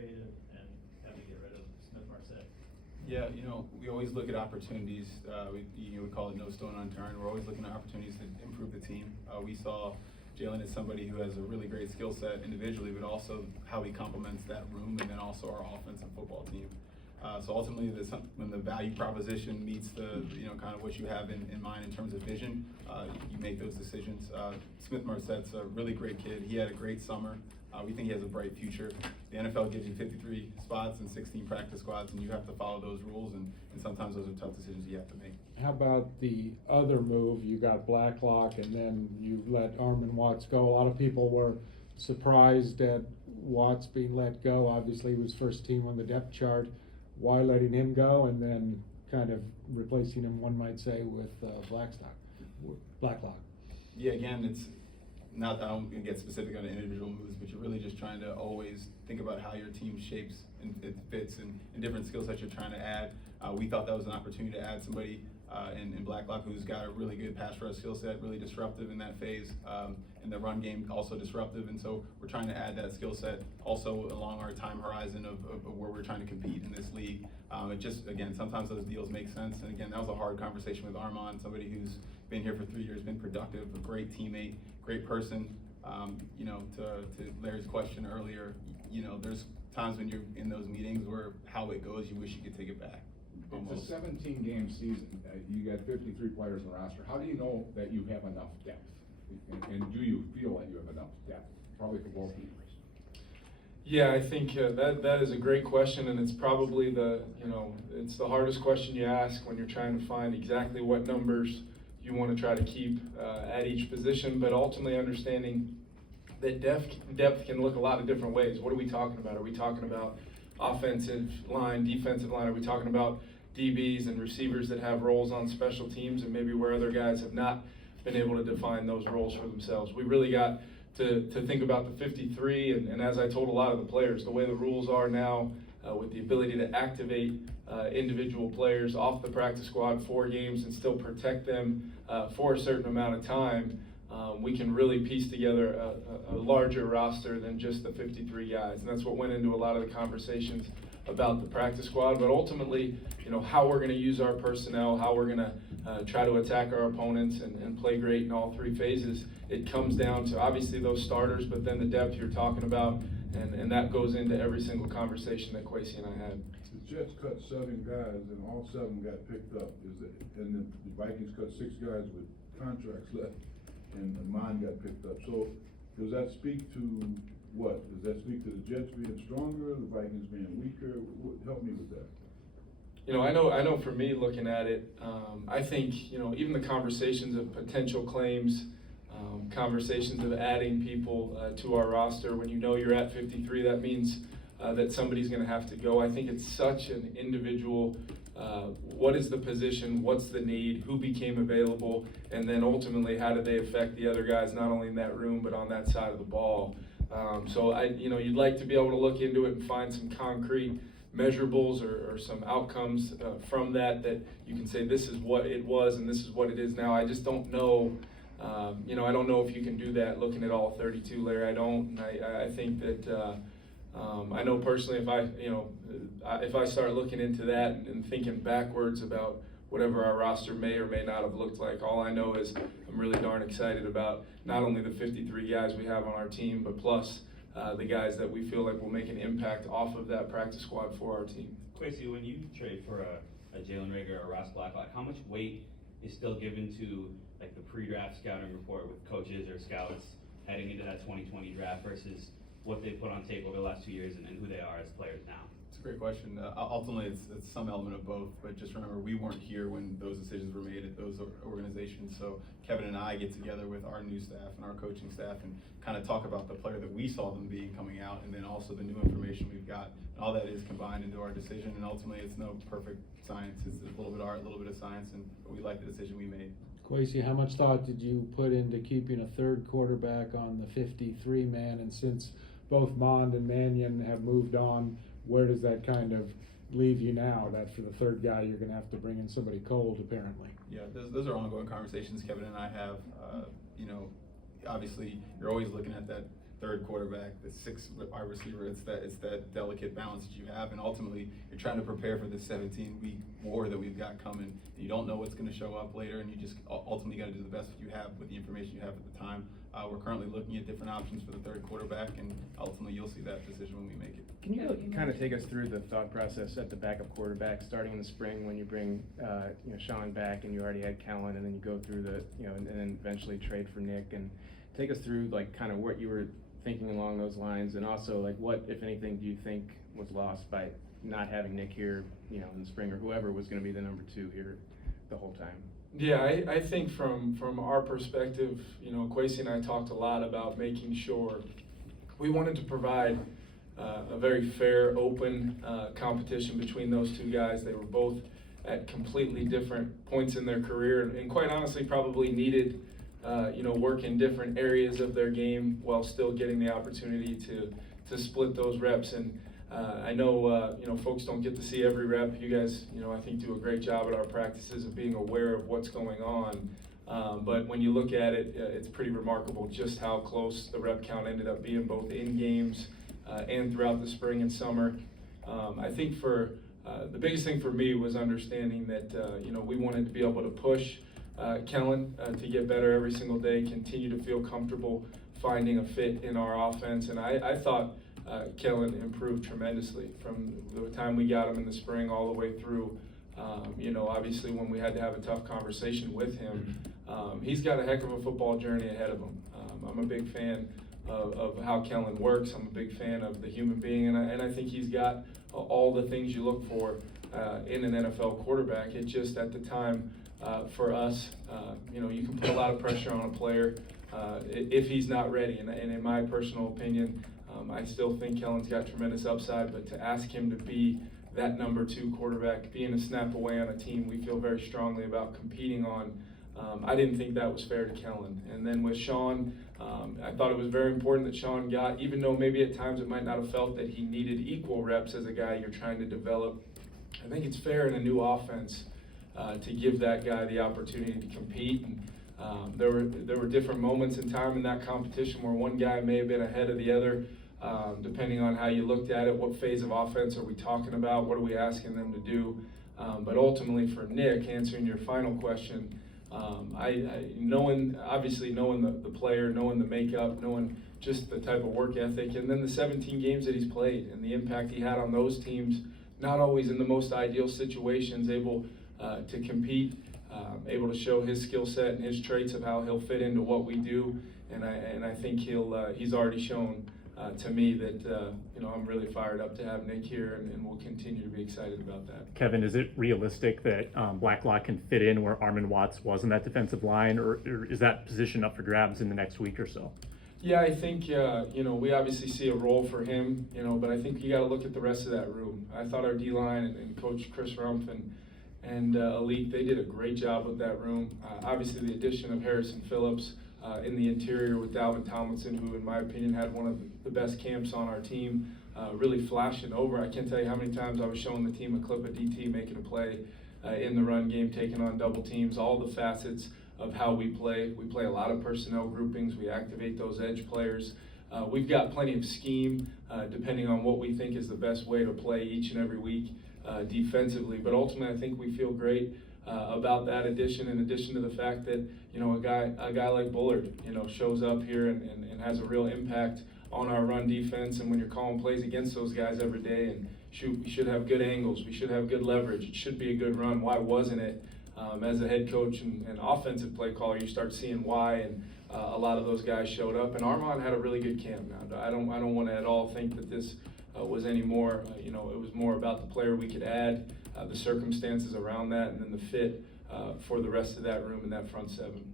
trade and have to get rid of Smith-Marsette? Yeah, we always look at opportunities. We call it no stone unturned. We're always looking at opportunities to improve the team. We saw Jalen as somebody who has a really great skill set individually, but also how he complements that room and then also our offensive football team. So ultimately, when the value proposition meets the, kind of what you have in mind in terms of vision, you make those decisions. Smith-Marsette's a really great kid. He had a great summer. We think he has a bright future. The NFL gives you 53 spots and 16 practice squads, and you have to follow those rules, and sometimes those are tough decisions you have to make. How about the other move? You got Blacklock, and then you let Armon Watts go. A lot of people were surprised at Watts being let go. Obviously, he was first team on the depth chart. Why letting him go and then kind of replacing him, one might say, with Blacklock? Yeah, again, it's not that I'm going to get specific on the individual moves, but you're really just trying to always think about how your team shapes and it fits and different skill sets you're trying to add. We thought that was an opportunity to add somebody in Blacklock who's got a really good pass rush skill set, really disruptive in that phase, and the run game also disruptive, and so we're trying to add that skill set also along our time horizon of where we're trying to compete in this league. It just, again, sometimes those deals make sense, and again, that was a hard conversation with Armon, somebody who's been here for 3 years, been productive, a great teammate, great person. To Larry's question earlier, there's times when you're in those meetings where how it goes, you wish you could take it back. It's a 17-game season. You got 53 players in the roster. How do you know that you have enough depth? And do you feel that you have enough depth? Probably for both teams. Yeah, I think that is a great question, and it's probably it's the hardest question you ask when you're trying to find exactly what numbers you want to try to keep at each position, but ultimately understanding that depth can look a lot of different ways. What are we talking about? Are we talking about offensive line, defensive line? Are we talking about DBs and receivers that have roles on special teams and maybe where other guys have not been able to define those roles for themselves? We really got to think about the 53, and as I told a lot of the players, the way the rules are now, with the ability to activate individual players off the practice squad 4 games and still protect them for a certain amount of time, we can really piece together a larger roster than just the 53 guys. And that's what went into a lot of the conversations about the practice squad. But ultimately, how we're going to use our personnel, how we're going to try to attack our opponents and play great in all 3 phases, it comes down to obviously those starters, but then the depth you're talking about, and that goes into every single conversation that Kwesi and I had. The Jets cut 7 guys, and all 7 got picked up. And the Vikings cut 6 guys with contracts left, and mine got picked up. So does that speak to what? Does that speak to the Jets being stronger, the Vikings being weaker? Help me with that. I know for me looking at it, I think, even the conversations of potential claims, conversations of adding people to our roster, when you're at 53, that means that somebody's going to have to go. I think it's such an individual, what is the position, what's the need, who became available, and then ultimately how do they affect the other guys, not only in that room, but on that side of the ball. So you'd like to be able to look into it and find some concrete measurables or some outcomes from that you can say this is what it was and this is what it is now. I just don't know. I don't know if you can do that looking at all 32, Larry. I don't. And I think that I know personally if I start looking into that and thinking backwards about whatever our roster may or may not have looked like, all I know is I'm really darn excited about not only the 53 guys we have on our team, but plus the guys that we feel like will make an impact off of that practice squad for our team. Kwesi, when you trade for a Jalen Reagor or Ross Blacklock, how much weight is still given to like the pre-draft scouting report with coaches or scouts heading into that 2020 draft versus what they put on tape over the last 2 years and who they are as players now? It's a great question. Ultimately, it's some element of both, but just remember, we weren't here when those decisions were made at those organizations. So Kevin and I get together with our new staff and our coaching staff and kind of talk about the player that we saw them being coming out, and then also the new information we've got. And all that is combined into our decision, and ultimately, it's no perfect science. It's a little bit art, a little bit of science, and we like the decision we made. Kwesi, how much thought did you put into keeping a 3rd quarterback on the 53 man? And since both Mond and Mannion have moved on, where does that kind of leave you now? That for the 3rd guy, you're going to have to bring in somebody cold, apparently. Yeah, those are ongoing conversations Kevin and I have. Obviously, you're always looking at that third quarterback, the sixth wide receiver. It's that delicate balance that you have, and ultimately you're trying to prepare for this 17-week war that we've got coming. You don't know what's going to show up later, and you just ultimately got to do the best you have with the information you have at the time. We're currently looking at different options for the third quarterback, and ultimately you'll see that decision when we make it. Can you kind of take us through the thought process at the backup quarterback, starting in the spring when you bring Sean back and you already had Kellen, and then you go through the and then eventually trade for Nick, and take us through like kind of what you were thinking along those lines, and also like what, if anything, do you think was lost by not having Nick here, in the spring, or whoever was going to be the number 2 here the whole time? Yeah, I think from our perspective, Kwesi and I talked a lot about making sure we wanted to provide a very fair, open competition between those two guys. They were both at completely different points in their career, and quite honestly probably needed work in different areas of their game while still getting the opportunity to split those reps. And I know folks don't get to see every rep. You guys I think do a great job at our practices of being aware of what's going on. But when you look at it, it's pretty remarkable just how close the rep count ended up being, both in games and throughout the spring and summer. I think for the biggest thing for me was understanding that we wanted to be able to push Kellen to get better every single day, continue to feel comfortable finding a fit in our offense. And I thought Kellen improved tremendously from the time we got him in the spring all the way through. Obviously when we had to have a tough conversation with him, he's got a heck of a football journey ahead of him. I'm a big fan of how Kellen works. I'm a big fan of the human being, and I think he's got all the things you look for in an NFL quarterback. It just at the time for us, you can put a lot of pressure on a player if he's not ready. And in my personal opinion, I still think Kellen's got tremendous upside, but to ask him to be that number 2 quarterback, being a snap away on a team we feel very strongly about competing on, I didn't think that was fair to Kellen. And then with Sean, I thought it was very important that Sean got, even though maybe at times it might not have felt that he needed equal reps as a guy you're trying to develop. I think it's fair in a new offense to give that guy the opportunity to compete. And there were different moments in time in that competition where one guy may have been ahead of the other, depending on how you looked at it. What phase of offense are we talking about? What are we asking them to do? But ultimately for Nick, answering your final question, knowing the player, knowing the makeup, knowing just the type of work ethic, and then the 17 games that he's played and the impact he had on those teams, not always in the most ideal situations, able to compete, able to show his skill set and his traits of how he'll fit into what we do. And I think he's already shown to me that I'm really fired up to have Nick here, and we'll continue to be excited about that. Kevin, is it realistic that Blacklock can fit in where Armon Watts was in that defensive line, or is that position up for grabs in the next week or so? Yeah, I think we obviously see a role for him, but I think you got to look at the rest of that room. I thought our D-line and Coach Chris Rumpf and Elite, they did a great job with that room. Obviously the addition of Harrison Phillips in the interior with Dalvin Tomlinson, who in my opinion had one of the best camps on our team, really flashing over. I can't tell you how many times I was showing the team a clip of DT making a play in the run game, taking on double teams, all the facets of how we play. We play a lot of personnel groupings. We activate those edge players. We've got plenty of scheme, depending on what we think is the best way to play each and every week defensively. But ultimately, I think we feel great about that addition, in addition to the fact that, a guy like Bullard, shows up here and has a real impact on our run defense. And when you're calling plays against those guys every day, and we should have good angles, we should have good leverage, it should be a good run. Why wasn't it? As a head coach and offensive play caller, you start seeing why, and a lot of those guys showed up. And Armon had a really good camp. Now, I don't want to at all think that this was any more. It was more about the player we could add, the circumstances around that, and then the fit for the rest of that room in that front seven.